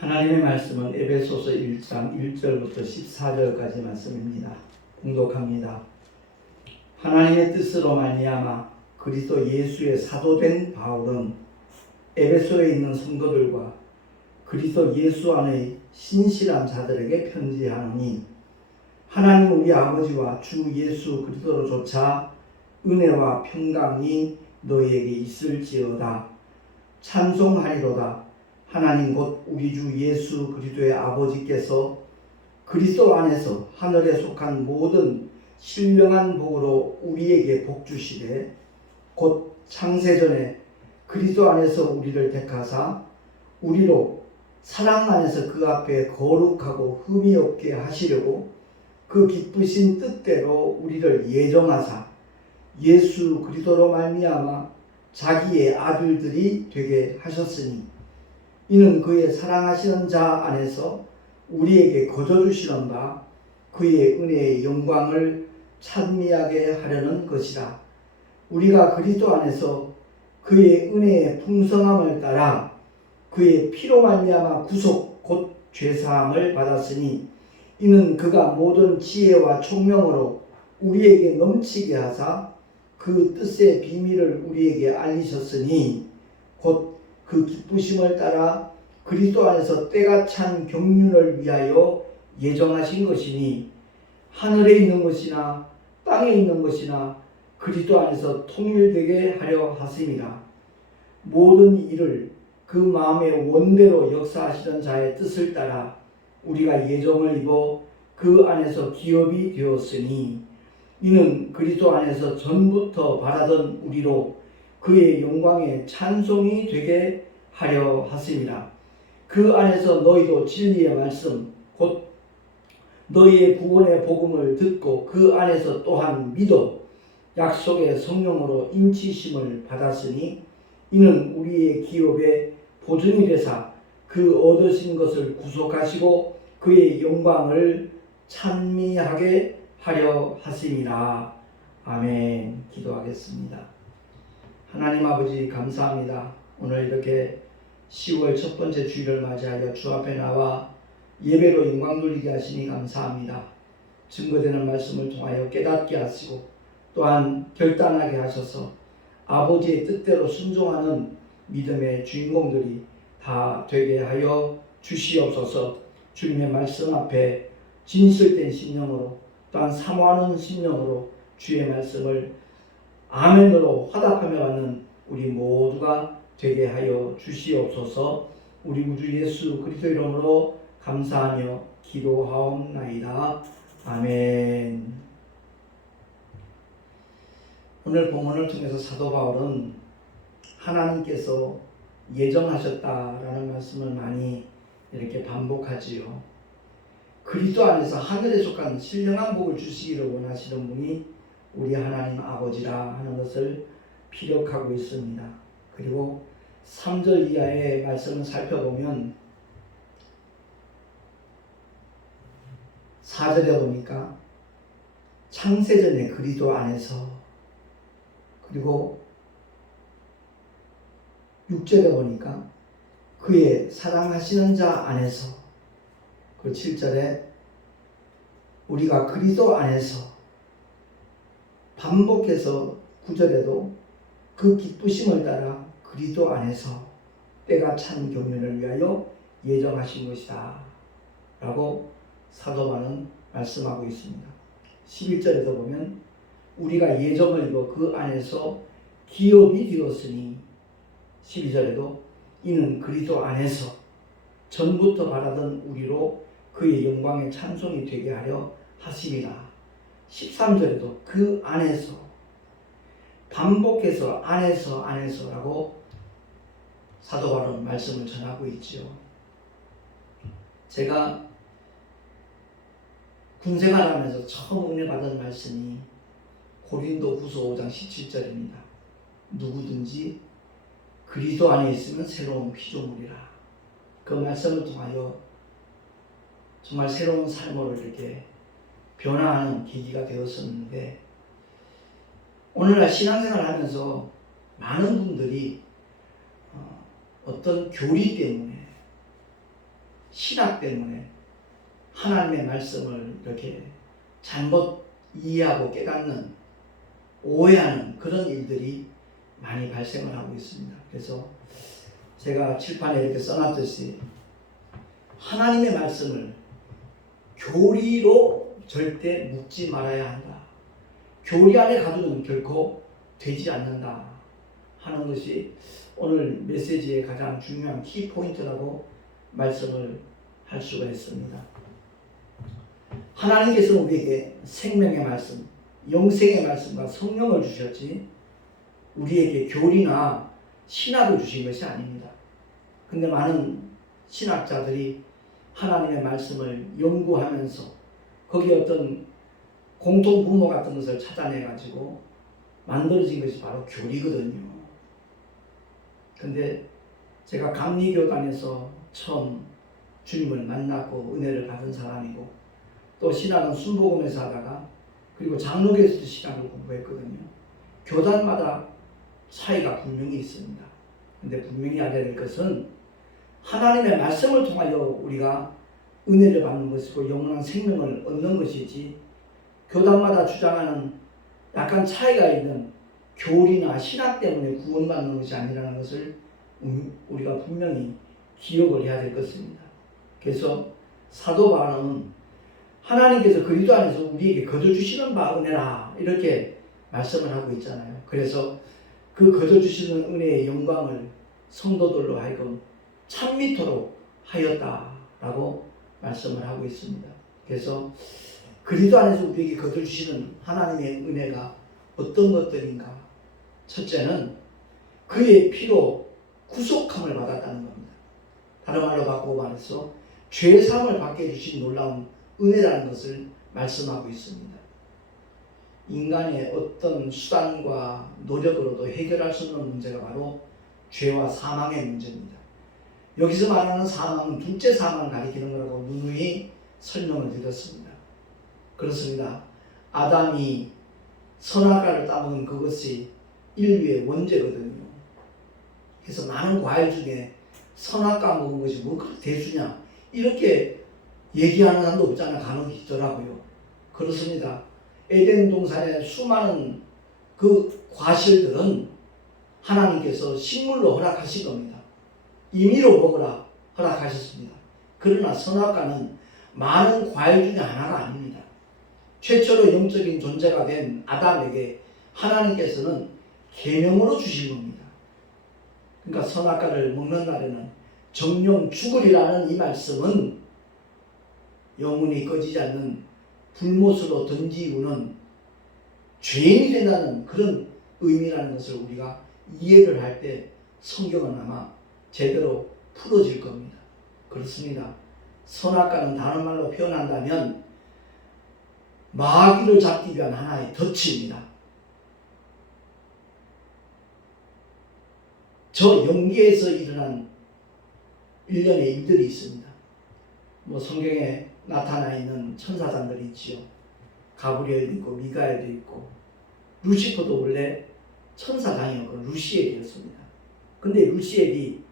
하나님의 말씀은 에베소서 1장 1절부터 14절까지 말씀입니다. 공독합니다. 하나님의 뜻으로 말미암아 그리스도 예수의 사도된 바울은 에베소에 있는 성도들과 그리스도 예수 안의 신실한 자들에게 편지하노니, 하나님 우리 아버지와 주 예수 그리스도로조차 은혜와 평강이 너희에게 있을지어다. 찬송하리로다. 하나님 곧 우리 주 예수 그리스도의 아버지께서 그리스도 안에서 하늘에 속한 모든 신령한 복으로 우리에게 복 주시되, 곧 창세전에 그리스도 안에서 우리를 택하사 우리로 사랑 안에서 그 앞에 거룩하고 흠이 없게 하시려고 그 기쁘신 뜻대로 우리를 예정하사 예수 그리스도로 말미암아 자기의 아들들이 되게 하셨으니, 이는 그의 사랑하시는 자 안에서 우리에게 거저주시는 바 그의 은혜의 영광을 찬미하게 하려는 것이라. 우리가 그리스도 안에서 그의 은혜의 풍성함을 따라 그의 피로 말미암아 구속 곧 죄사함을 받았으니, 이는 그가 모든 지혜와 총명으로 우리에게 넘치게 하사 그 뜻의 비밀을 우리에게 알리셨으니, 곧 그 기쁘심을 따라 그리스도 안에서 때가 찬 경륜을 위하여 예정하신 것이니, 하늘에 있는 것이나 땅에 있는 것이나 그리스도 안에서 통일되게 하려 하심이라. 모든 일을 그 마음의 원대로 역사하시던 자의 뜻을 따라 우리가 예정을 입어 그 안에서 기업이 되었으니, 이는 그리스도 안에서 전부터 바라던 우리로 그의 영광의 찬송이 되게 하려 하심이라. 그 안에서 너희도 진리의 말씀 곧 너희의 구원의 복음을 듣고 그 안에서 또한 믿어 약속의 성령으로 인치심을 받았으니, 이는 우리의 기업의 보증이 되사 그 얻으신 것을 구속하시고 그의 영광을 찬미하게 하려 하심이라. 아멘. 기도하겠습니다. 하나님 아버지 감사합니다. 오늘 이렇게 10월 첫 번째 주일을 맞이하여 주 앞에 나와 예배로 영광 돌리게 하시니 감사합니다. 증거되는 말씀을 통하여 깨닫게 하시고 또한 결단하게 하셔서 아버지의 뜻대로 순종하는 믿음의 주인공들이 다 되게 하여 주시옵소서. 주님의 말씀 앞에 진실된 심령으로 또한 사모하는 심령으로 주의 말씀을 아멘으로 화답하며 받는 우리 모두가 되게 하여 주시옵소서. 우리 구주 예수 그리스도 이름으로 감사하며 기도하옵나이다. 아멘. 오늘 본문을 통해서 사도 바울은 하나님께서 예정하셨다라는 말씀을 많이 이렇게 반복하지요. 그리스도 안에서 하늘에 속한 신령한 복을 주시기를 원하시는 분이 우리 하나님 아버지라 하는 것을 피력하고 있습니다. 그리고 3절 이하의 말씀을 살펴보면 4절에 보니까 창세전에 그리스도 안에서, 그리고 6절에 보니까 그의 사랑하시는 자 안에서, 그 7절에 우리가 그리스도 안에서, 반복해서 9절에도 그 기쁘심을 따라 그리스도 안에서 때가 찬 경륜을 위하여 예정하신 것이다 라고 사도 바울은 말씀하고 있습니다. 11절에도 보면 우리가 예정을 입어 그 안에서 기업이 되었으니, 12절에도 이는 그리스도 안에서 전부터 바라던 우리로 그의 영광의 찬송이 되게 하려 하심이라. 13절에도 그 안에서, 반복해서 안에서라고 사도 바울은 말씀을 전하고 있지요. 제가 군생활하면서 처음 은혜받은 말씀이 고린도후서 5장 17절입니다. 누구든지 그리스도 안에 있으면 새로운 피조물이라. 그 말씀을 통하여 정말 새로운 삶으로 이렇게 변화하는 계기가 되었었는데, 오늘날 신앙생활을 하면서 많은 분들이 어떤 교리 때문에 신학 때문에 하나님의 말씀을 이렇게 잘못 이해하고 깨닫는, 오해하는 그런 일들이 많이 발생을 하고 있습니다. 그래서 제가 칠판에 이렇게 써놨듯이 하나님의 말씀을 교리로 절대 묻지 말아야 한다. 교리 안에 가두면 결코 되지 않는다 하는 것이 오늘 메시지의 가장 중요한 키포인트라고 말씀을 할 수가 있습니다. 하나님께서 우리에게 생명의 말씀, 영생의 말씀과 성령을 주셨지 우리에게 교리나 신학을 주신 것이 아닙니다. 근데 많은 신학자들이 하나님의 말씀을 연구하면서 거기에 어떤 공통 분모 같은 것을 찾아내가지고 만들어진 것이 바로 교리거든요. 근데 제가 감리교단에서 처음 주님을 만났고 은혜를 받은 사람이고, 또 신학은 순복음에서 하다가 그리고 장로교에서도 신학을 공부했거든요. 교단마다 차이가 분명히 있습니다. 근데 분명히 알아야 될 것은 하나님의 말씀을 통하여 우리가 은혜를 받는 것이고 영원한 생명을 얻는 것이지, 교단마다 주장하는 약간 차이가 있는 교리나 신학 때문에 구원받는 것이 아니라는 것을 우리가 분명히 기억을 해야 될 것입니다. 그래서 사도 바울은 하나님께서 그리스도 안에서 우리에게 거저주시는 바 은혜라 이렇게 말씀을 하고 있잖아요. 그래서 그 거저주시는 은혜의 영광을 성도들로 하여금 찬미토록 하였다라고 말씀을 하고 있습니다. 그래서 그리스도 안에서 우리에게 거저주시는 하나님의 은혜가 어떤 것들인가? 첫째는 그의 피로 구속함을 받았다는 겁니다. 다른 말로 바꾸고 말해서 죄사함을 받게 해주신 놀라운 은혜라는 것을 말씀하고 있습니다. 인간의 어떤 수단과 노력으로도 해결할 수 없는 문제가 바로 죄와 사망의 문제입니다. 여기서 말하는 사망은 둘째 사망을 가리키는 거라고 누누이 설명을 드렸습니다. 그렇습니다. 아담이 선악과를 따먹은 그것이 인류의 원죄거든요. 그래서 많은 과일 중에 선악과 먹은 것이 뭐 그렇게 대수냐 이렇게 얘기하는 사람도 없잖아요. 간혹 있더라고요. 그렇습니다. 에덴 동산의 수많은 그 과실들은 하나님께서 식물로 허락하신 겁니다. 임의로 먹으라 허락하셨습니다. 그러나 선악과는 많은 과일 중에 하나가 아닙니다. 최초로 영적인 존재가 된 아담에게 하나님께서는 계명으로 주신 겁니다. 그러니까 선악과를 먹는 날에는 정령 죽으리라는 이 말씀은 영원히 꺼지지 않는 불못으로 던지우는 죄인이 된다는 그런 의미라는 것을 우리가 이해를 할 때 성경은 아마 제대로 풀어질 겁니다. 그렇습니다. 선악과는 다른 말로 표현한다면 마귀를 잡기 위한 하나의 덫입니다. 저 영계에서 일어난 일련의 일들이 있습니다. 뭐 성경에 나타나 있는 천사장들이 있지요. 가브리엘도 있고 미가엘도 있고, 루시퍼도 원래 천사장이었고 루시엘이었습니다. 근데 루시엘이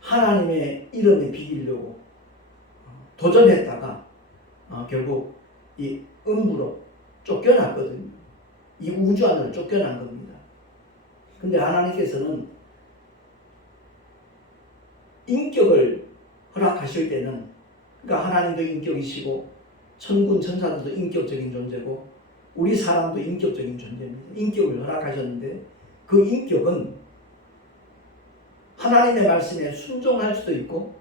하나님의 이름에 비기려고 도전했다가 결국 이 음부로 쫓겨났거든요. 이 우주 안으로 쫓겨난 겁니다. 근데 하나님께서는 인격을 허락하실 때는, 그러니까 하나님도 인격이시고 천군 천사들도 인격적인 존재고 우리 사람도 인격적인 존재입니다. 인격을 허락하셨는데 그 인격은 하나님의 말씀에 순종할 수도 있고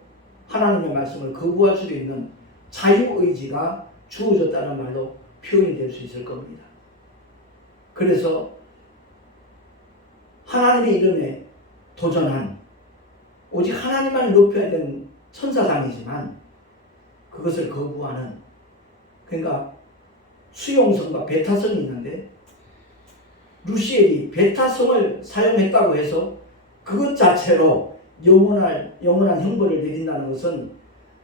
하나님의 말씀을 거부할 수도 있는 자유의지가 주어졌다는 말로 표현이 될 수 있을 겁니다. 그래서 하나님의 이름에 도전한, 오직 하나님만 높여야 되는 천사장이지만 그것을 거부하는, 그러니까 수용성과 배타성이 있는데 루시엘이 배타성을 사용했다고 해서 그것 자체로 영원한 형벌을 내린다는 것은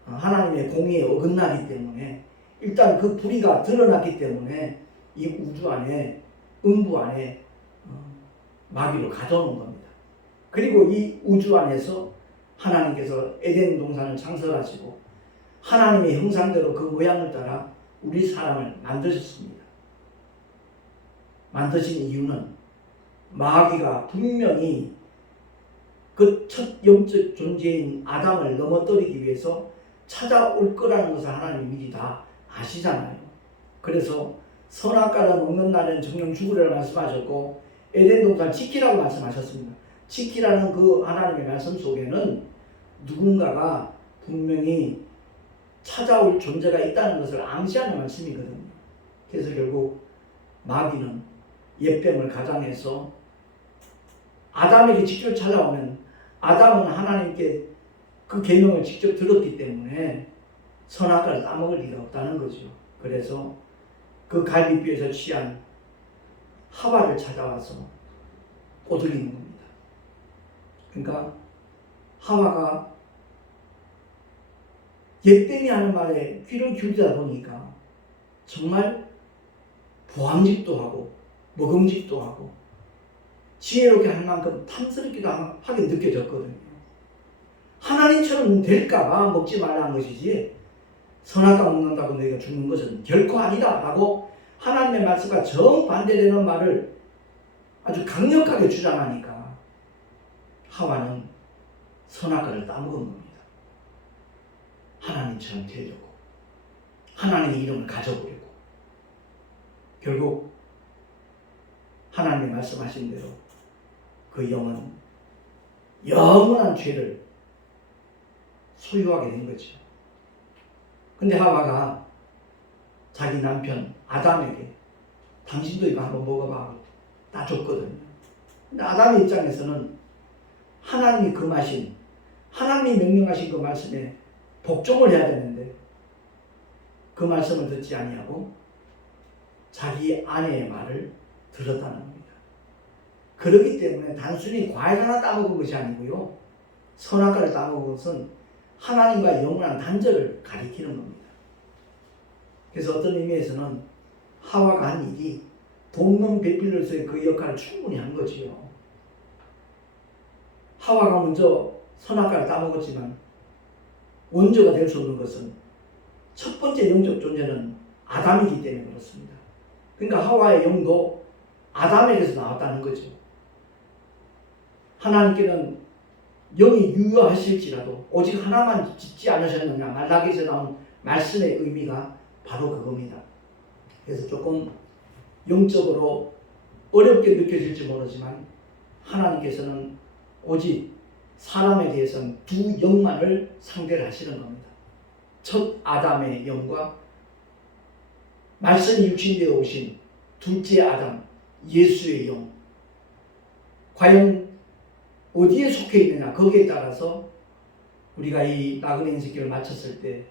하나님의 공의에 어긋나기 때문에, 일단 그 불의가 드러났기 때문에 이 우주 안에, 음부 안에 마귀를 가둬놓은 겁니다. 그리고 이 우주 안에서 하나님께서 에덴 동산을 창설하시고 하나님의 형상대로 그 모양을 따라 우리 사람을 만드셨습니다. 만드신 이유는 마귀가 분명히 그 첫 영적 존재인 아담을 넘어뜨리기 위해서 찾아올 거라는 것을 하나님이 미리 다 아시잖아요. 그래서 선악과를 먹는 날에는 정령 죽으리라 말씀하셨고 에덴 동산 지키라고 말씀하셨습니다. 지키라는 그 하나님의 말씀 속에는 누군가가 분명히 찾아올 존재가 있다는 것을 암시하는 말씀이거든요. 그래서 결국 마귀는 옛뱀을 가장해서 아담에게 직접 찾아오면 아담은 하나님께 그 계명을 직접 들었기 때문에 선악과를 따먹을 리가 없다는 거죠. 그래서 그 갈비뼈에서 취한 하와를 찾아와서 꼬드리는 겁니다. 그러니까 하와가 옛뱀이 하는 말에 귀를 기울이다 보니까 정말 보암직도 하고 먹음직도 하고 지혜롭게 할 만큼 탐스럽기도 하게 느껴졌거든요. 하나님처럼 될까봐 먹지 말라는 것이지 선악과 먹는다고 너희가 죽는 것은 결코 아니다 라고 하나님의 말씀과 정반대되는 말을 아주 강력하게 주장하니까 하와는 선악과를 따먹은 겁니다. 하나님처럼 되려고 하나님의 이름을 가져보려고 결국 하나님이 말씀하신 대로 그 영은 영원한 죄를 소유하게 된 거죠. 근데 하와가 자기 남편 아담에게 당신도 이거 한번 먹어봐 따줬거든요. 근데 아담의 입장에서는 하나님이 금하신 하나님이 명령하신 그 말씀에 복종을 해야 되는데 그 말씀을 듣지 아니하고 자기 아내의 말을 들었다는 겁니다. 그렇기 때문에 단순히 과일 하나 따먹은 것이 아니고요. 선악과를 따먹은 것은 하나님과 영원한 단절을 가리키는 겁니다. 그래서 어떤 의미에서는 하와가 한 일이 돕는 배필로서의 그 역할을 충분히 한 거지요. 하와가 먼저 선악과를 따먹었지만 원조가 될 수 없는 것은 첫 번째 영적 존재는 아담이기 때문에 그렇습니다. 그러니까 하와의 영도 아담에게서 나왔다는 거죠. 하나님께는 영이 유효하실지라도 오직 하나만 짓지 않으셨느냐 말라기에서 나온 말씀의 의미가 바로 그겁니다. 그래서 조금 영적으로 어렵게 느껴질지 모르지만 하나님께서는 오직 사람에 대해서는 두 영만을 상대를 하시는 겁니다. 첫 아담의 영과 말씀이 육신되어 오신 둘째 아담 예수의 영, 과연 어디에 속해 있느냐 거기에 따라서 우리가 이 나그네 인생길을 마쳤을 때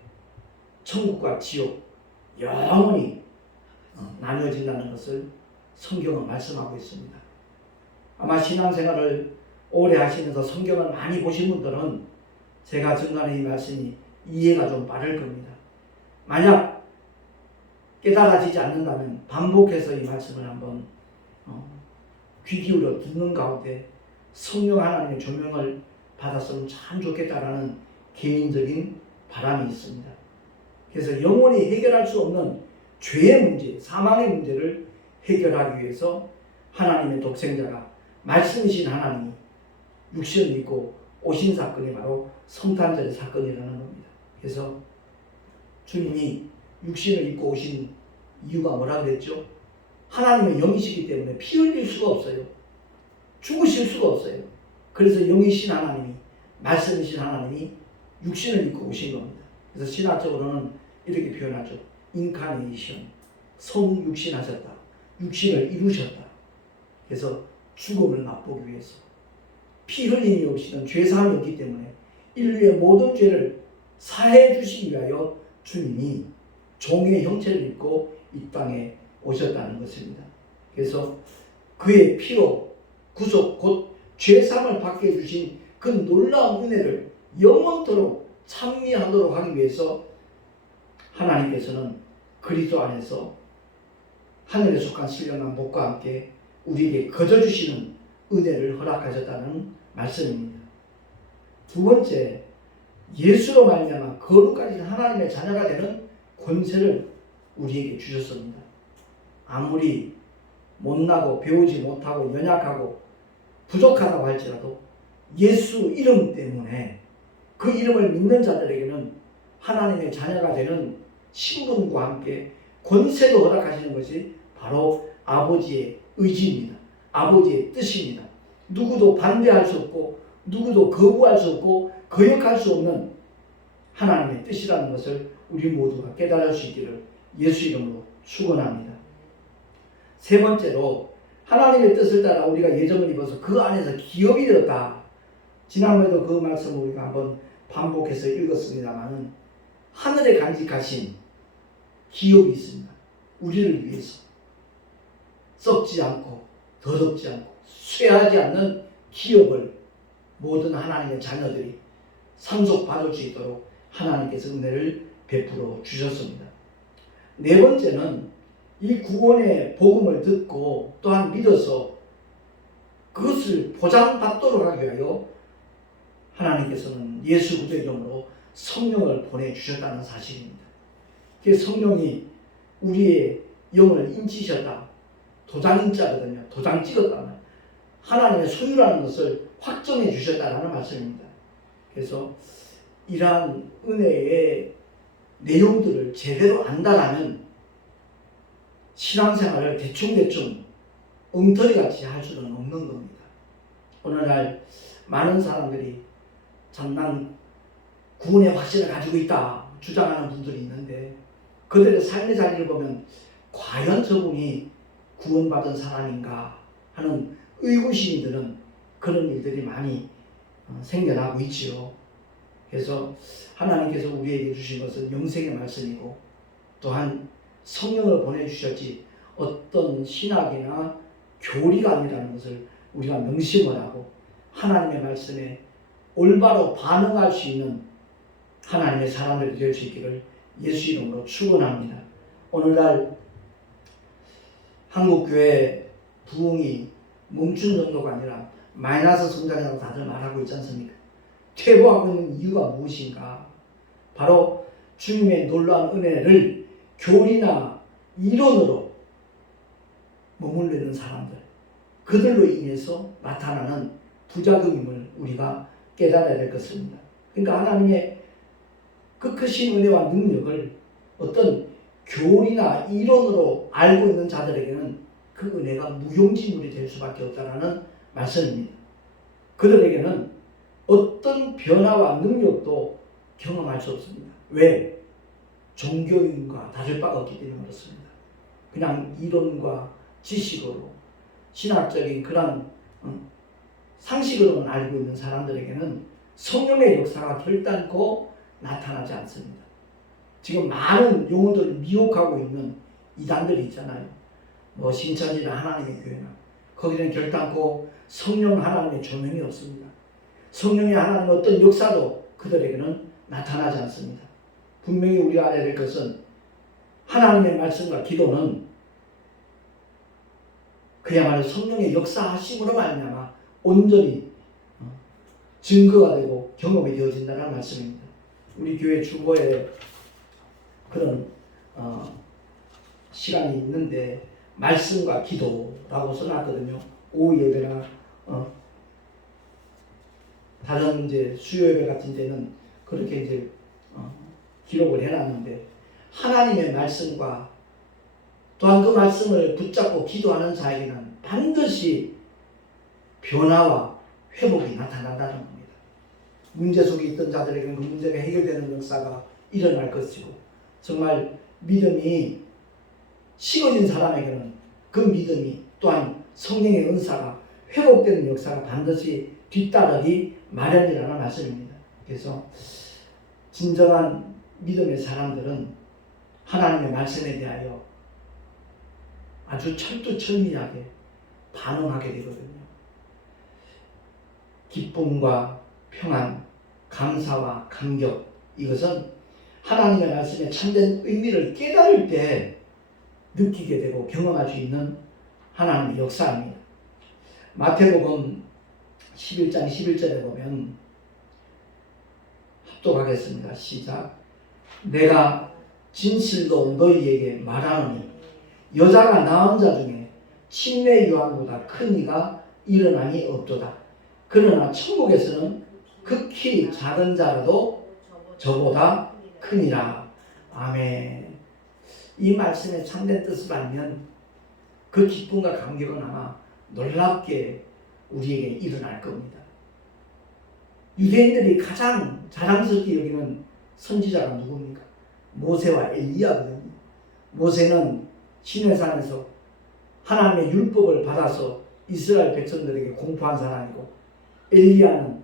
천국과 지옥 영원히 나뉘어진다는 것을 성경은 말씀하고 있습니다. 아마 신앙생활을 오래 하시면서 성경을 많이 보신 분들은 제가 증거하는 이 말씀이 이해가 좀 빠를 겁니다. 만약 깨달아지지 않는다면 반복해서 이 말씀을 한번 귀 기울여 듣는 가운데 성령 하나님의 조명을 받았으면 참 좋겠다라는 개인적인 바람이 있습니다. 그래서 영원히 해결할 수 없는 죄의 문제, 사망의 문제를 해결하기 위해서 하나님의 독생자가 말씀이신 하나님이 육신을 입고 오신 사건이 바로 성탄절의 사건이라는 겁니다. 그래서 주님이 육신을 입고 오신 이유가 뭐라 그랬죠? 하나님은 영이시기 때문에 피 흘릴 수가 없어요. 죽으실 수가 없어요. 그래서 영이신 하나님이 말씀이신 하나님이 육신을 입고 오신 겁니다. 그래서 신학적으로는 이렇게 표현하죠. 인카네이션, 성육신하셨다. 육신을 이루셨다. 그래서 죽음을 맛보기 위해서 피 흘림이 없이는 죄사함이 없기 때문에 인류의 모든 죄를 사해 주시기 위하여 주님이 종의 형체를 입고 이 땅에 오셨다는 것입니다. 그래서 그의 피로 구속 곧 죄사함을 받게 해주신 그 놀라운 은혜를 영원토록 찬미하도록 하기 위해서 하나님께서는 그리스도 안에서 하늘에 속한 신령한 복과 함께 우리에게 거저주시는 은혜를 허락하셨다는 말씀입니다. 두 번째, 예수로 말미암아 거룩하신 하나님의 자녀가 되는 권세를 우리에게 주셨습니다. 아무리 못나고 배우지 못하고 연약하고 부족하다고 할지라도 예수 이름 때문에 그 이름을 믿는 자들에게는 하나님의 자녀가 되는 신분과 함께 권세도 허락하시는 것이 바로 아버지의 의지입니다. 아버지의 뜻입니다. 누구도 반대할 수 없고 누구도 거부할 수 없고 거역할 수 없는 하나님의 뜻이라는 것을 우리 모두가 깨달을 수 있기를 예수 이름으로 축원합니다. 세 번째로 하나님의 뜻을 따라 우리가 예정을 입어서 그 안에서 기업이 되었다. 지난번에도 그 말씀을 우리가 한번 반복해서 읽었습니다만 하늘에 간직하신 기업이 있습니다. 우리를 위해서 썩지 않고 더럽지 않고 쇠하지 않는 기업을 모든 하나님의 자녀들이 상속받을 수 있도록 하나님께서 은혜를 베풀어 주셨습니다. 네 번째는 이 구원의 복음을 듣고 또한 믿어서 그것을 보장받도록 하기 위하여 하나님께서는 예수 그리스도의 이름으로 성령을 보내주셨다는 사실입니다. 그 성령이 우리의 영을 인치셨다. 도장인자거든요. 도장 찍었다는 하나님의 소유라는 것을 확정해 주셨다는 말씀입니다. 그래서 이러한 은혜의 내용들을 제대로 안다라면 신앙생활을 대충대충 엉터리같이 할 수는 없는 겁니다. 오늘날 많은 사람들이 참 난 구원의 확신을 가지고 있다 주장하는 분들이 있는데 그들의 삶의 자리를 보면 과연 저분이 구원받은 사람인가 하는 의구심이 드는 그런 일들이 많이 생겨나고 있지요. 그래서 하나님께서 우리에게 주신 것은 영생의 말씀이고 또한 성령을 보내주셨지 어떤 신학이나 교리가 아니라는 것을 우리가 명심을 하고 하나님의 말씀에 올바로 반응할 수 있는 하나님의 사람들이 될 수 있기를 예수 이름으로 축원합니다. 오늘날 한국교회 부흥이 멈춘 정도가 아니라 마이너스 성장이라고 다들 말하고 있지 않습니까? 퇴보하고 있는 이유가 무엇인가? 바로 주님의 놀라운 은혜를 교리나 이론으로 머물러 있는 사람들, 그들로 인해서 나타나는 부작용임을 우리가 깨달아야 될 것입니다. 그러니까 하나님의 그 크신 은혜와 능력을 어떤 교리나 이론으로 알고 있는 자들에게는 그 은혜가 무용지물이 될 수밖에 없다는 말씀입니다. 그들에게는 어떤 변화와 능력도 경험할 수 없습니다. 왜? 종교인과 다를 바가 없기 때문에 그렇습니다. 그냥 이론과 지식으로 신학적인 그런 상식으로만 알고 있는 사람들에게는 성령의 역사가 결단코 나타나지 않습니다. 지금 많은 영혼들을 미혹하고 있는 이단들이 있잖아요. 뭐 신천지나 하나님의 교회나 거기는 결단코 성령 하나님의 조명이 없습니다. 성령의 하나님의 어떤 역사도 그들에게는 나타나지 않습니다. 분명히 우리가 알아야 될 것은 하나님의 말씀과 기도는 그야말로 성령의 역사하심으로 말미암아 온전히 증거가 되고 경험이 되어진다는 말씀입니다. 우리 교회 주보에 그런 시간이 있는데 말씀과 기도라고 써놨거든요. 오후 예배나 다른 이제 수요 예배 같은 데는 그렇게 이제 기록을 해놨는데 하나님의 말씀과 또한 그 말씀을 붙잡고 기도하는 자에게는 반드시 변화와 회복이 나타난다는 겁니다. 문제 속에 있던 자들에게는 그 문제가 해결되는 역사가 일어날 것이고 정말 믿음이 식어진 사람에게는 그 믿음이 또한 성령의 은사가 회복되는 역사가 반드시 뒤따르기 마련이라는 말씀입니다. 그래서 진정한 믿음의 사람들은 하나님의 말씀에 대하여 아주 철두철미하게 반응하게 되거든요. 기쁨과 평안, 감사와 감격, 이것은 하나님의 말씀의 참된 의미를 깨달을 때 느끼게 되고 경험할 수 있는 하나님의 역사입니다. 마태복음 11장 11절에 보면 합독하겠습니다. 시작. 내가 진실로 너희에게 말하노니 여자가 낳은 자 중에 침례 요한보다 큰 이가 일어남이 없도다. 그러나 천국에서는 극히 작은 자라도 저보다 크니라. 아멘. 이 말씀의 참된 뜻을 알면 그 기쁨과 감격은 아마 놀랍게 우리에게 일어날 겁니다. 유대인들이 가장 자랑스럽게 여기는 선지자가 누굽니까? 모세와 엘리야거든요. 모세는 시내산에서 하나님의 율법을 받아서 이스라엘 백성들에게 공포한 사람이고, 엘리야는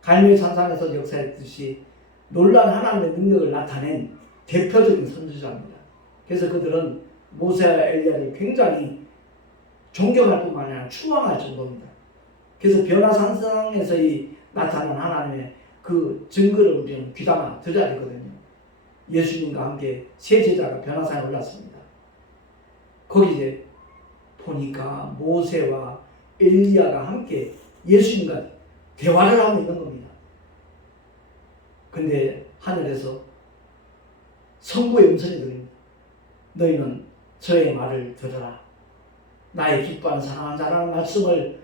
갈멜산상에서 역사했듯이 놀라운 하나님의 능력을 나타낸 대표적인 선지자입니다. 그래서 그들은 모세와 엘리야를 굉장히 존경할 뿐만 아니라 추앙할 정도입니다. 그래서 변화산상에서 나타난 하나님의 그 증거를 우리는 귀담아 들어야 되거든요. 예수님과 함께 세 제자가 변화산에 올랐습니다. 거기 이제 보니까 모세와 엘리야가 함께 예수님과 대화를 하고 있는 겁니다. 근데 하늘에서 성부의 음성이 들립니다. 너희는 저의 말을 들어라. 나의 기뻐하는 사랑하는 자라는 말씀을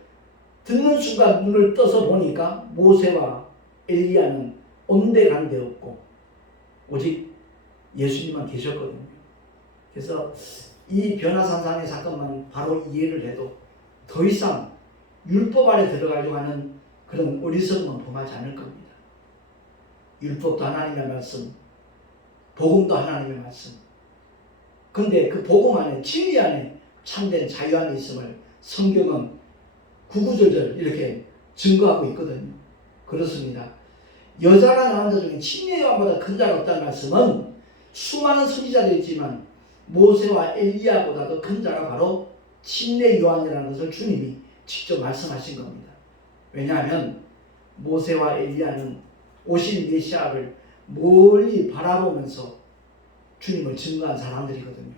듣는 순간 눈을 떠서 보니까 모세와 엘리야는 온데간데 없고 오직 예수님만 계셨거든요. 그래서 이 변화산상의 사건만 바로 이해를 해도 더 이상 율법 아래 들어가려고 하는 그런 어리석음은 범하지 않을 겁니다. 율법도 하나님의 말씀, 복음도 하나님의 말씀. 근데 그 복음 안에, 진리 안에 참된 자유 안에 있음을 성경은 구구절절 이렇게 증거하고 있거든요. 그렇습니다. 여자가 낳은 자 중에 침례 요한보다 큰 자가 없다는 말씀은 수많은 선지자들이 있지만 모세와 엘리야보다도 큰 자가 바로 침례 요한이라는 것을 주님이 직접 말씀하신 겁니다. 왜냐하면 모세와 엘리야는 오실 메시아를 멀리 바라보면서 주님을 증거한 사람들이거든요.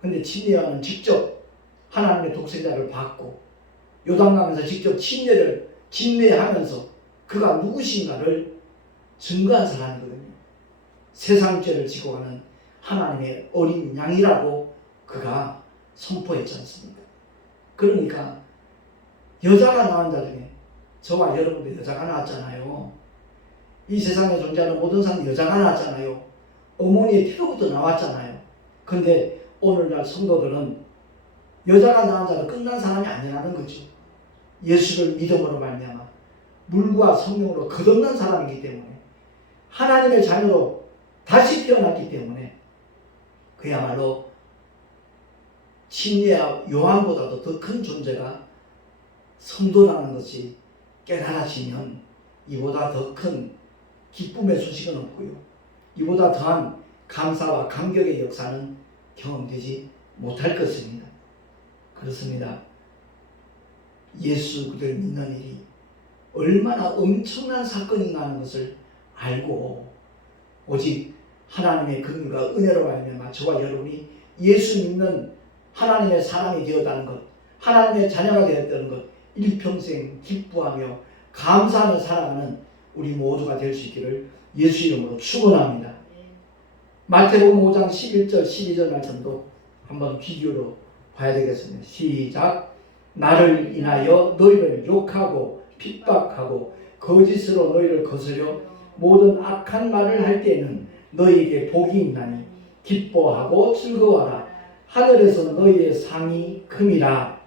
근데 침례 요한은 직접 하나님의 독생자를 받고 요단강에서 직접 침례하면서 그가 누구신가를 증거한 사람이거든요. 세상 죄를 지고 가는 하나님의 어린 양이라고 그가 선포했지 않습니까? 그러니까 여자가 낳은 자 중에 저와 여러분도 여자가 낳았잖아요. 이 세상에 존재하는 모든 사람이 여자가 낳았잖아요. 어머니의 피로부터 나왔잖아요. 근데 오늘날 성도들은 여자가 낳은 자로 끝난 사람이 아니라는 거죠. 예수를 믿음으로 말미암아 물과 성령으로 거듭난 사람이기 때문에, 하나님의 자녀로 다시 태어났기 때문에 그야말로 침례 요한보다도 더 큰 존재가 성도라는 것이 깨달아지면 이보다 더 큰 기쁨의 소식은 없고요. 이보다 더한 감사와 감격의 역사는 경험되지 못할 것입니다. 그렇습니다. 예수 그들을 믿는 일이 얼마나 엄청난 사건인가 하는 것을 알고 오직 하나님의 긍휼과 은혜로 말미암아 저와 여러분이 예수 믿는 하나님의 사람이 되었다는 것, 하나님의 자녀가 되었다는 것, 일평생 기뻐하며 감사하며 살아가는 우리 모두가 될 수 있기를 예수 이름으로 축원합니다. 마태복음 5장 11절 12절 말씀도 한번 비교로 봐야 되겠습니다. 시작. 나를 인하여 너희를 욕하고 핍박하고 거짓으로 너희를 거스려 모든 악한 말을 할 때에는 너희에게 복이 있나니 기뻐하고 즐거워하라. 하늘에서 너희의 상이 큼이라.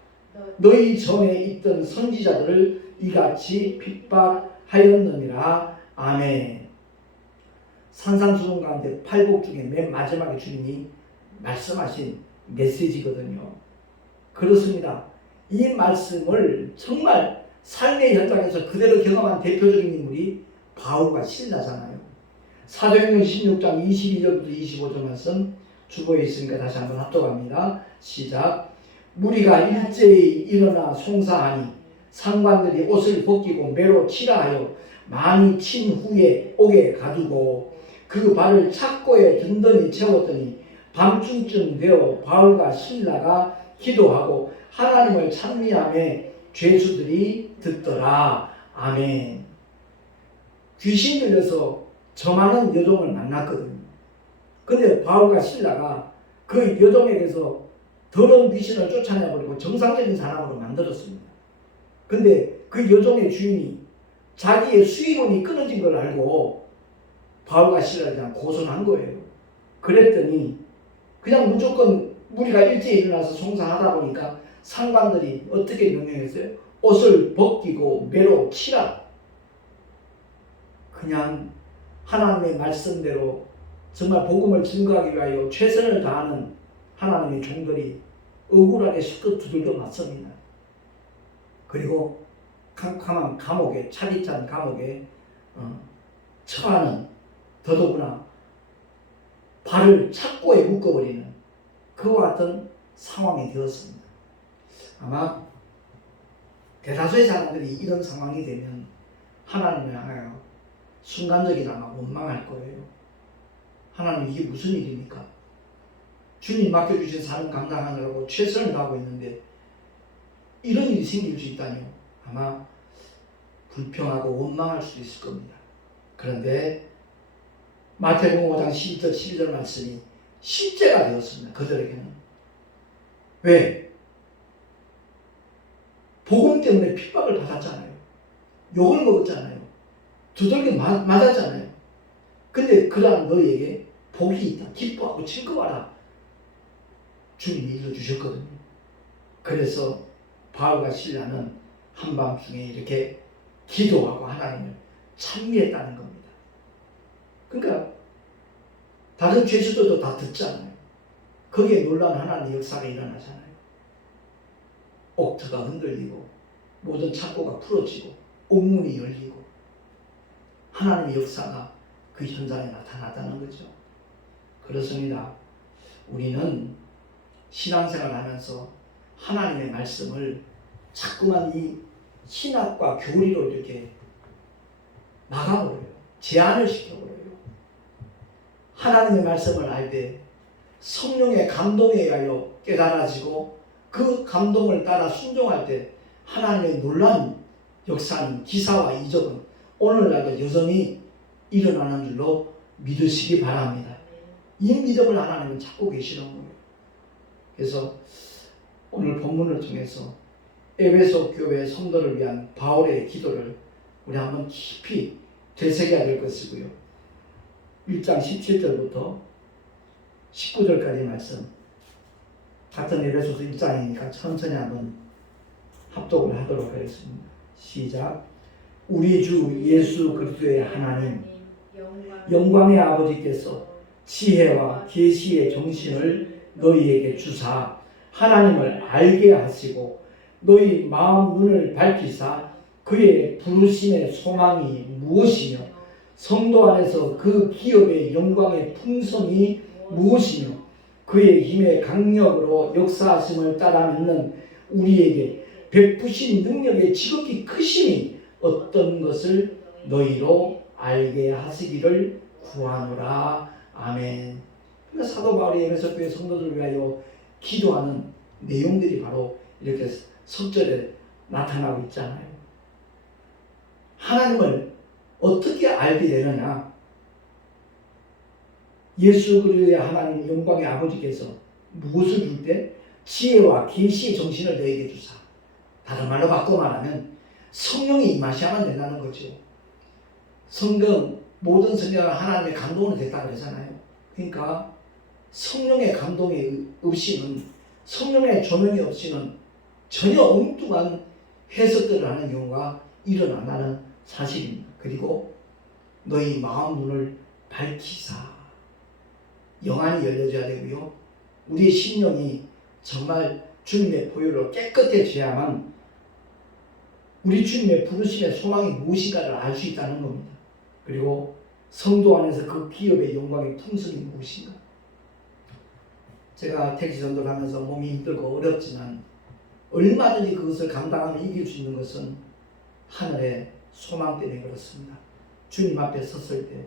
너희 전에 있던 선지자들을 이같이 핍박하였느니라. 아멘. 산상수훈 가운데 팔복 중에 맨 마지막에 주님이 말씀하신 메시지거든요. 그렇습니다. 이 말씀을 정말 삶의 현장에서 그대로 경험한 대표적인 인물이 바울과 실라잖아요. 사도행전 16장 22절부터 25절 말씀 주보에 있으니까 다시 한번 합독합니다. 시작. 무리가 일제히 일어나 송사하니 상관들이 옷을 벗기고 매로 치라 하여 많이 친 후에 옥에 가두고 그 발을 착고에 든든히 채웠더니 밤중쯤 되어 바울과 실라가 기도하고 하나님을 찬미하며 죄수들이 듣더라. 아멘. 귀신 들려서 저 많은 여종을 만났거든요. 근데 바울과 실라가 그 여종에게서 더러운 귀신을 쫓아내버리고 정상적인 사람으로 만들었습니다. 근데 그 여종의 주인이 자기의 수입원이 끊어진 걸 알고 바울과 실라를 그냥 고소한 거예요. 그랬더니 그냥 무조건 우리가 일찍 일어나서 송사하다 보니까 상관들이 어떻게 명령했어요? 옷을 벗기고 매로 치라. 그냥 하나님의 말씀대로 정말 복음을 증거하기 위하여 최선을 다하는 하나님의 종들이 억울하게 실컷 두들겨 맞습니다. 그리고 캄캄한 감옥에, 차디찬 감옥에 처하는, 더더구나 발을 착고에 묶어버리는 그와 같은 상황이 되었습니다. 아마 대다수의 사람들이 이런 상황이 되면 하나님을 향하여 순간적이나마 원망할 거예요. 하나님, 이게 무슨 일입니까? 주님 맡겨주신 사명 감당하느라고 최선을 다하고 있는데 이런 일이 생길 수 있다니요. 아마 불평하고 원망할 수 있을 겁니다. 그런데 마태복음 5장 11절 12절 말씀이 실제가 되었습니다. 그들에게는. 왜? 복음 때문에 핍박을 받았잖아요. 욕을 먹었잖아요. 두들겨 맞았잖아요. 근데 그러한 너희에게 복이 있다. 기뻐하고 즐거워라. 주님이 일러주셨거든요. 그래서 바울과 실라는 한밤중에 이렇게 기도하고 하나님을 찬미했다는 겁니다. 그러니까 다른 죄수들도 다 듣잖아요. 거기에 놀라운 하나님의 역사가 일어나잖아요. 옥터가 흔들리고 모든 창고가 풀어지고 옥문이 열리고 하나님의 역사가 그 현장에 나타났다는 거죠. 그렇습니다. 우리는 신앙생활을 하면서 하나님의 말씀을 자꾸만 이 신학과 교리로 이렇게 막아버려요. 제한을 시켜버려요. 하나님의 말씀을 알 때 성령의 감동에 의하여 깨달아지고 그 감동을 따라 순종할 때 하나님의 놀라운 역사는, 기사와 이적은 오늘날도 여전히 일어나는 줄로 믿으시기 바랍니다. 이 믿음을 하나님은 찾고 계시는 거예요. 그래서 오늘 본문을 통해서 에베소 교회 성도를 위한 바울의 기도를 우리 한번 깊이 되새겨야 될 것이고요. 1장 17절부터 19절까지 말씀, 같은 에베소서 1장이니까 천천히 한번 합독을 하도록 하겠습니다. 시작. 우리 주 예수 그리스도의 하나님, 영광의 아버지께서 지혜와 계시의 정신을 너희에게 주사 하나님을 알게 하시고 너희 마음 눈을 밝히사 그의 부르심의 소망이 무엇이며 성도 안에서 그 기업의 영광의 풍성이 무엇이며 그의 힘의 강력으로 역사하심을 따라 믿는 우리에게 베푸신 능력의 지극히 크심이 어떤 것을 너희로 알게 하시기를 구하노라. 아멘. 그러니까 사도 바울이 에베소 교회 성도들을 위하여 기도하는 내용들이 바로 이렇게 성절에 나타나고 있잖아요. 하나님을 어떻게 알게 되느냐? 예수 그리스도의 하나님 영광의 아버지께서 무엇을 줄 때? 지혜와 계시의 정신을 너에게 주사. 다른 말로 바꿔 말하면 성령이 임하셔야만 된다는 거죠. 모든 성경은 하나님의 감동으로 됐다고 그러잖아요. 그러니까 성령의 감동이 없이는, 성령의 조명이 없이는 전혀 엉뚱한 해석들을 하는 경우가 일어난다는 사실입니다. 그리고 너희 마음 눈을 밝히사. 영안이 열려져야 되고요. 우리의 심령이 정말 주님의 보혈로 깨끗해져야만 우리 주님의 부르심의 소망이 무엇인가를 알 수 있다는 겁니다. 그리고 성도 안에서 그 기업의 영광의 통성이 무엇인가. 제가 택시 전도를 하면서 몸이 힘들고 어렵지만 얼마든지 그것을 감당하며 이길 수 있는 것은 하늘의 소망 때문에 그렇습니다. 주님 앞에 섰을 때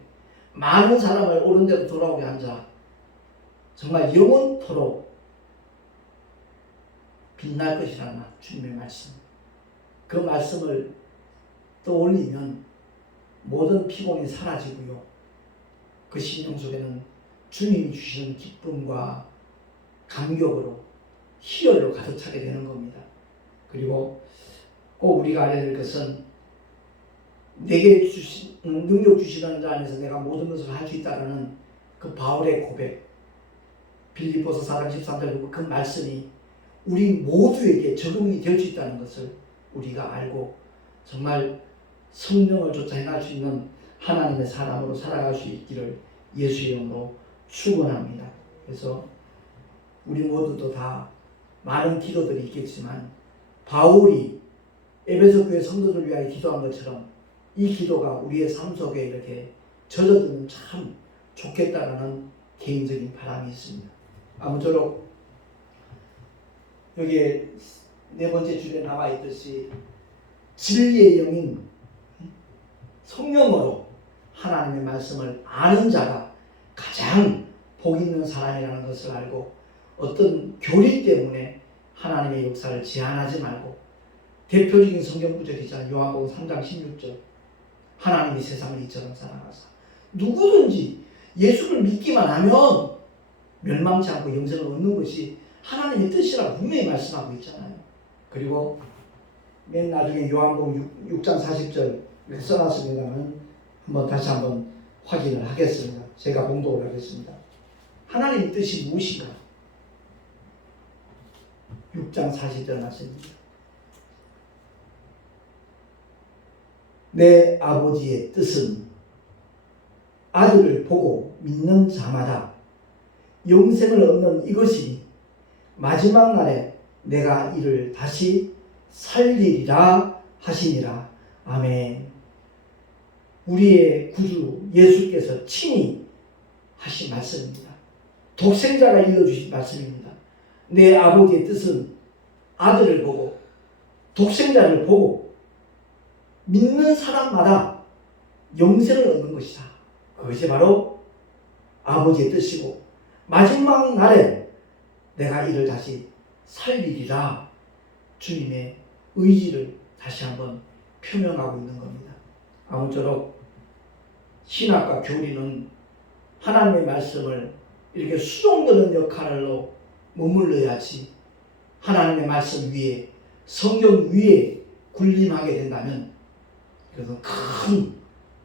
많은 사람을 옳은 대로 돌아오게 한 자, 정말 영원토록 빛날 것이라는 주님의 말씀. 그 말씀을 떠올리면 모든 피곤이 사라지고요. 그 심령 속에는 주님이 주시는 기쁨과 감격으로 희열로 가득 차게 되는 겁니다. 그리고 꼭 우리가 알아야 될 것은 내게 능력 주시는 자 안에서 내가 모든 것을 할 수 있다는 그 바울의 고백, 빌립보서 4장 13절 그 말씀이 우리 모두에게 적용이 될 수 있다는 것을 우리가 알고 정말 성령을 쫓아 행할 수 있는 하나님의 사람으로 살아갈 수 있기를 예수의 이름으로 축원합니다. 그래서 우리 모두도 다 많은 기도들이 있겠지만 바울이 에베소 교회 성도들 위하여 기도한 것처럼 이 기도가 우리의 삶 속에 이렇게 젖어들면 참 좋겠다라는 개인적인 바람이 있습니다. 아무쪼록 여기에 네 번째 줄에 나와 있듯이 진리의 영인 성령으로 하나님의 말씀을 아는 자가 가장 복 있는 사람이라는 것을 알고 어떤 교리 때문에 하나님의 역사를 제한하지 말고 대표적인 성경 구절이잖아요. 요한복음 3장 16절 하나님이 세상을 이처럼 사랑하사 누구든지 예수를 믿기만 하면 멸망치 않고 영생을 얻는 것이 하나님의 뜻이라고 분명히 말씀하고 있잖아요. 그리고 맨 나중에 요한복음 6장 40절 써놨습니다만 다시 한번 확인을 하겠습니다. 제가 봉독을 하겠습니다. 하나님의 뜻이 무엇인가? 6장 40절 말씀입니다. 내 아버지의 뜻은 아들을 보고 믿는 자마다 영생을 얻는 이것이니 마지막 날에 내가 이를 다시 살리리라 하시니라. 아멘. 우리의 구주 예수께서 친히 하신 말씀입니다. 독생자가 일러주신 말씀입니다. 내 아버지의 뜻은 아들을 보고 독생자를 보고 믿는 사람마다 영생을 얻는 것이다. 그것이 바로 아버지의 뜻이고 마지막 날에 내가 이를 다시 살리리라. 주님의 의지를 다시 한번 표명하고 있는 겁니다. 아무쪼록 신학과 교리는 하나님의 말씀을 이렇게 수종드는 역할로 머물러야지 하나님의 말씀 위에 성경 위에 군림하게 된다면 그것은 큰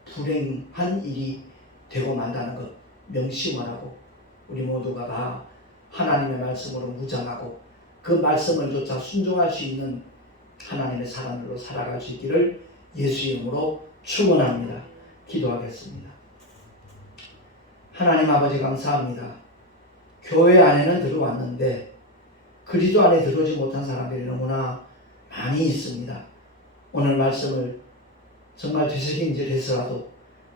불행한 일이 되고 만다는 것 명심하라고 우리 모두가 다 하나님의 말씀으로 무장하고 그 말씀을 쫓아 순종할 수 있는 하나님의 사람들로 살아갈 수 있기를 예수의 이름으로 축원합니다. 기도하겠습니다. 하나님 아버지 감사합니다. 교회 안에는 들어왔는데 그리스도 안에 들어오지 못한 사람들이 너무나 많이 있습니다. 오늘 말씀을 정말 되새김질해서라도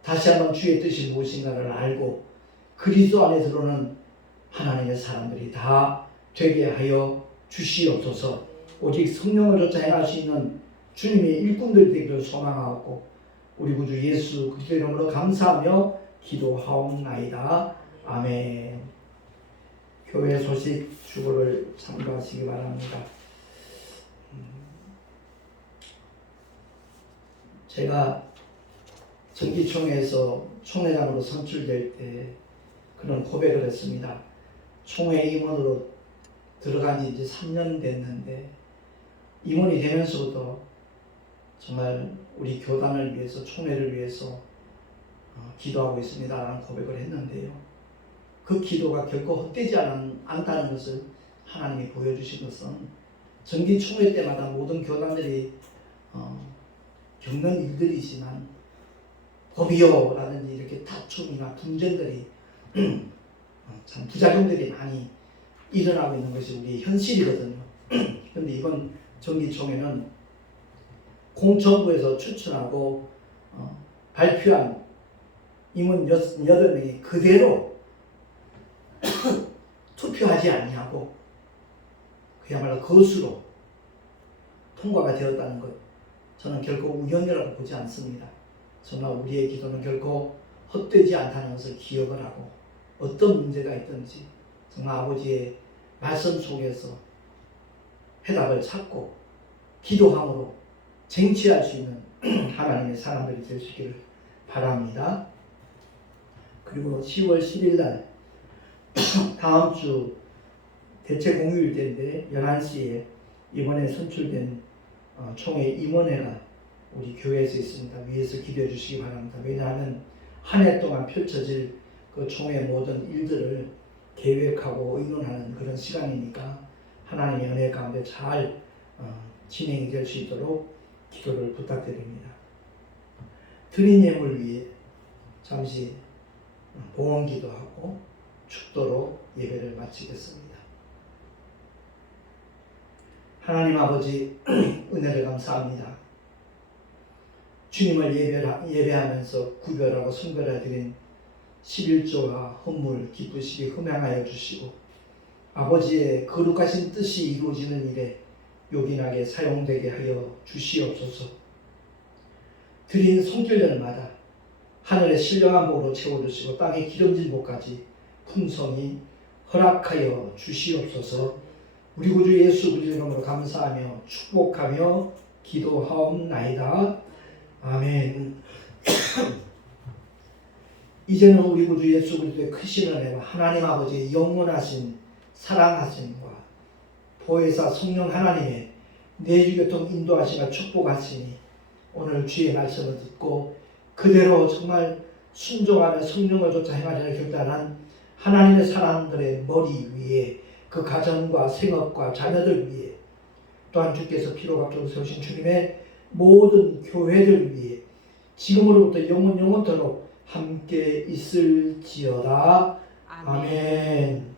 다시 한번 주의 뜻이 무엇인가를 알고 그리스도 안에 들어오는 하나님의 사람들이 다 되게 하여 주시옵소서. 오직 성령을 쫓아 행할 수 있는 주님의 일꾼들 되기를 소망하고 우리 구주 예수 그리스도 이름으로 감사하며 기도하옵나이다. 아멘. 교회 소식 주보를 참고하시기 바랍니다. 제가 정기총회에서 총회장으로 선출될 때 그런 고백을 했습니다. 총회 임원으로 들어간 지 이제 3년 됐는데 임원이 되면서부터 정말 우리 교단을 위해서 총회를 위해서 기도하고 있습니다라는 고백을 했는데요. 그 기도가 결코 헛되지 않다는 것을 하나님이 보여주신 것은 정기총회 때마다 모든 교단들이 겪는 일들이지만 법이요라든지 이렇게 다툼이나 분쟁들이 참 부작용들이 많이 일어나고 있는 것이 우리의 현실이거든요. 그런데 이번 정기총회는 공천부에서 추천하고 발표한 임원 8명이 그대로 투표하지 아니하고 그야말로 거수로 통과가 되었다는 것, 저는 결코 우연이라고 보지 않습니다. 정말 우리의 기도는 결코 헛되지 않다는 것을 기억을 하고 어떤 문제가 있든지 정말 아버지의 말씀 속에서 해답을 찾고 기도함으로 쟁취할 수 있는 하나님의 사람들이 될 수 있기를 바랍니다. 그리고 10월 10일 날 다음 주 대체 공휴일 때인데 11시에 이번에 선출된 총회 임원회가 우리 교회에서 있습니다. 위에서 기도해 주시기 바랍니다. 왜냐하면 한 해 동안 펼쳐질 그 총회 모든 일들을 계획하고 의논하는 그런 시간이니까 하나님의 은혜 가운데 잘 진행이 될 수 있도록 기도를 부탁드립니다. 드린 예물 위에 잠시 봉헌 기도하고 축도로 예배를 마치겠습니다. 하나님 아버지 은혜를 감사합니다. 주님을 예배하면서 구별하고 성별해 드린 11조와 헌물 기쁘시게 흠양하여 주시고 아버지의 거룩하신 뜻이 이루어지는 일에 요긴하게 사용되게 하여 주시옵소서. 드린 손길들마다 하늘의 신령한 복으로 채워주시고 땅의 기름진 복까지 풍성히 허락하여 주시옵소서. 우리 구주 예수 그리스도의 이름으로 감사하며 축복하며 기도하옵나이다. 아멘. 이제는 우리 구주 예수 그리스도의 크신 은혜와 하나님 아버지의 영원하신 사랑하심과 보혜사 성령 하나님의 내주교통 인도하시며 축복하시니 오늘 주의 말씀을 듣고 그대로 정말 순종하며 성령을 쫓아 행하기를 결단한 하나님의 사람들의 머리 위에 그 가정과 생업과 자녀들 위에 또한 주께서 피로 값으로 세우신 주님의 모든 교회들 위해 지금으로부터 영원토록 함께 있을지어다. 아멘.